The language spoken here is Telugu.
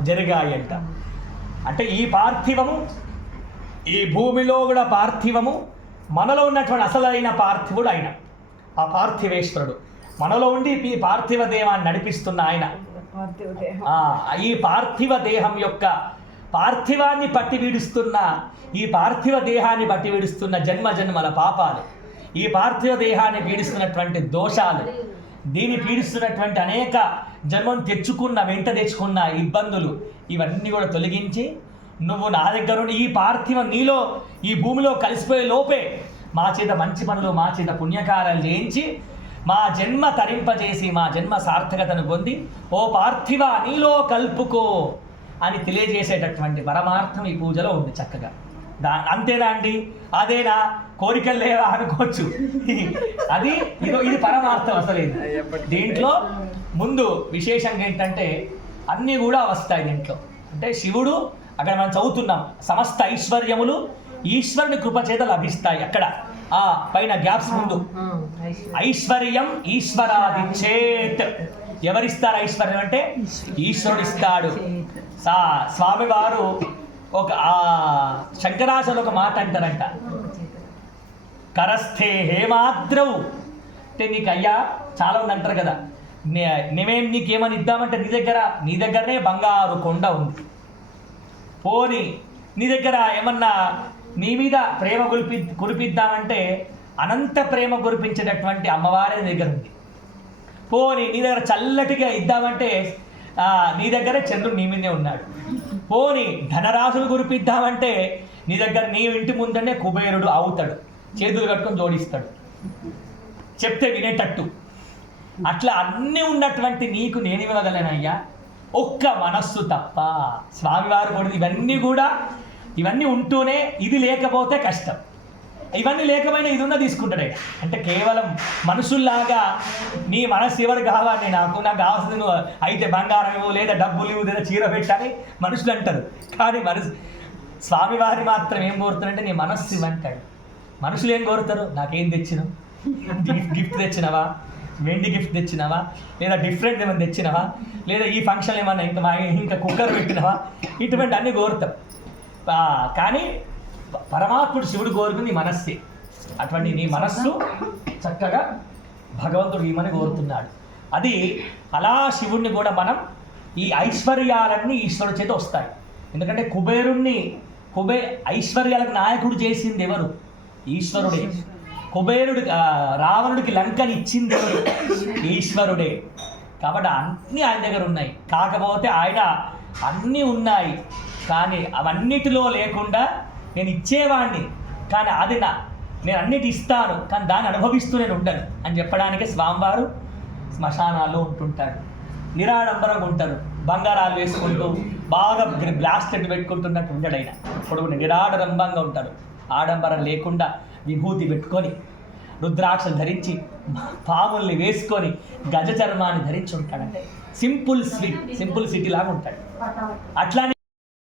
జరిగాయంట. అంటే ఈ పార్థివము ఈ భూమిలో కూడా పార్థివము మనలో ఉన్నటువంటి అసలైన పార్థివుడు ఆయన. ఆ పార్థివేశ్వరుడు. మనలో ఉండి ఈ పార్థివ దేహాన్ని నడిపిస్తున్న ఆయన. ఆ, ఈ పార్థివ దేహం యొక్క పార్థివాన్ని పట్టి వీడుస్తున్న ఈ పార్థివ దేహాన్ని పట్టి వీడుస్తున్న జన్మ జన్మల పాపాలు ఈ పార్థివ దేహాన్ని పీడిస్తున్నటువంటి దోషాలు దీన్ని పీడిస్తున్నటువంటి అనేక జన్మం తెచ్చుకున్న వెంట తెచ్చుకున్న ఇబ్బందులు ఇవన్నీ కూడా తొలగించి నువ్వు నా దగ్గర నుండి ఈ పార్థివ నీలో ఈ భూమిలో కలిసిపోయే లోపే మా చేత మంచి పనులు మా చేత పుణ్యకారాలు చేయించి మా జన్మ తరింపజేసి మా జన్మ సార్థకతను పొంది ఓ పార్థివ నీలో కల్పుకో అని తెలియజేసేటటువంటి పరమార్థం ఈ పూజలో ఉంది చక్కగా. దా అంతేనా అండి? అదేనా? కోరికలు లేవా అనుకోవచ్చు. అది ఇదో ఇది పరమార్థం అసలు ఇది. దీంట్లో ముందు విశేషంగా ఏంటంటే అన్నీ కూడా వస్తాయి దీంట్లో. అంటే శివుడు అక్కడ మనం చదువుతున్నాం సమస్త ఐశ్వర్యములు ఈశ్వరుని కృప చేత లభిస్తాయి అక్కడ. ఆ పైన గ్యాప్స్ ముందు. ఐశ్వర్యం ఈశ్వరాది చేత్ ఎవరిస్తారు ఐశ్వర్యం అంటే? ఈశ్వరుడు ఇస్తాడు సా స్వామివారు ఒక ఆ శంకరాచార్యులు ఒక మాట అంటారంట. కరస్థే హేమాద్రవు అంటే నీకు అయ్యా చాలా మంది అంటారు కదా నే- నేమేం నీకేమని ఇద్దామంటే నీ దగ్గర నీ దగ్గరనే బంగారు కొండ ఉంది. పోని నీ దగ్గర ఏమన్నా నీ మీద ప్రేమ కురిపి కురిపిద్దామంటే అనంత ప్రేమ కురిపించేటటువంటి అమ్మవారి దగ్గర ఉంది. పోని నీ దగ్గర చల్లటిగా ఇద్దామంటే నీ దగ్గర చంద్రుడు నీ మీదే ఉన్నాడు. పోని ధనరాశులు కురిపిద్దామంటే నీ దగ్గర నీ ఇంటి ముందనే కుబేరుడు అవుతాడు. చేతులు కట్టుకొని జోడిస్తాడు. చెప్తే వినేటట్టు. అట్లా అన్నీ ఉన్నటువంటి నీకు నేను ఇవ్వగలనయ్యా. ఒక్క మనస్సు తప్ప. స్వామివారు కూడా ఇవన్నీ కూడా ఇవన్నీ ఉంటూనే ఇది లేకపోతే కష్టం. ఇవన్నీ లేకపోయినా ఇది ఉన్న తీసుకుంటాడే. అంటే కేవలం మనుషుల్లాగా నీ మనసు ఎవరు కావాలి? నాకు నాకు కావాల్సింది నువ్వు అయితే బంగారం ఇవ్వు లేదా డబ్బులు ఇవ్వు లేదా చీర పెట్టాలి మనుషులు అంటారు. కానీ మనసు స్వామివారి మాత్రం ఏం కోరుతారంటే నీ మనస్సు ఇవ్వంటాడు. మనుషులు ఏం కోరుతారు? నాకేం తెచ్చినావు? గిఫ్ట్ గిఫ్ట్ తెచ్చినవా? వెండి గిఫ్ట్ తెచ్చినవా? లేదా డిఫరెంట్ ఏమైనా తెచ్చినవా? లేదా ఈ ఫంక్షన్ ఏమైనా ఇంకా మా ఇంకా కుక్కర్ పెట్టినవా? ఇటువంటి అన్ని కోరుతాం కానీ పరమాత్ముడు శివుడు కోరుకుంది మనస్సే. అటువంటి నీ మనస్సు చక్కగా భగవంతుడు ఇమని కోరుతున్నాడు. అది అలా శివుణ్ణి కూడా మనం ఈ ఐశ్వర్యాలన్నీ ఈశ్వరుడు చేత వస్తాయి. ఎందుకంటే కుబేరుణ్ణి కుబే ఐశ్వర్యాలకు నాయకుడు చేసింది ఎవరు? ఈశ్వరుడే. కుబేరుడు రావణుడికి లంకని ఇచ్చింది ఎవరు? ఈశ్వరుడే. కాబట్టి అన్నీ ఆయన దగ్గర ఉన్నాయి. కాకపోతే ఆయన అన్నీ ఉన్నాయి. కానీ అవన్నిటిలో లేకుండా నేను ఇచ్చేవాడిని కానీ అది నా. నేను అన్నిటి ఇస్తాను కానీ దాన్ని అనుభవిస్తూ నేను ఉండను అని చెప్పడానికి స్వామివారు శ్మశానాల్లో ఉంటుంటాడు నిరాడంబరంగా ఉంటారు. బంగారాలు వేసుకుంటూ బాగా బ్లాస్టెడ్ పెట్టుకుంటున్నట్టు ఉండడు ఆయన. ఇప్పుడు నిరాడంబంగా ఉంటారు ఆడంబరం లేకుండా విభూతి పెట్టుకొని రుద్రాక్షలు ధరించి పాముల్ని వేసుకొని గజ చర్మాన్ని ధరించి ఉంటాడంటే. సింపుల్ స్వీట్ సింపుల్ సిటీ లాగా ఉంటాడు. అట్లానే